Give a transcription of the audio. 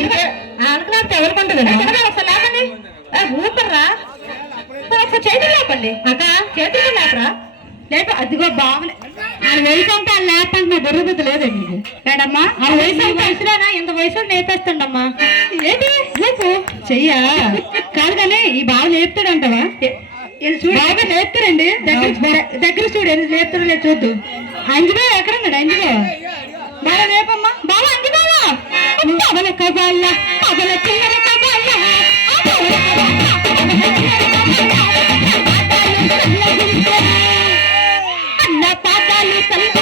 అయితే ఎవరికి ఉంటుంది ఒకసారి లేపండి ఊపర్రా ఒకసారి చేతులు లేపండి అక్క చేతులు లేపరా లేపు అదిగో బావలే ఆయన వయసు అంటే ఆయన లేపంటే దొరుకుతుంది లేదండి లేడమ్మా ఆ వయసు వయసులోనా ఇంత వయసులో నేపేస్తుండమ్మా ఏంటి లేపు చెయ్యా కాదు కానీ ఈ బావ లేపుతాడంటవా బాగా లేపుతారండి దగ్గర దగ్గర చూడు ఎందుకు లేపుతారో లేదు చూద్దు అంజుబా ఎక్కడున్నాడు అంజుబా బాగా లేపమ్మా బాగా అంజుబా కవల కవాళ్ళ కవల చిల్లర కవాళ్ళ అన్న పాదాలు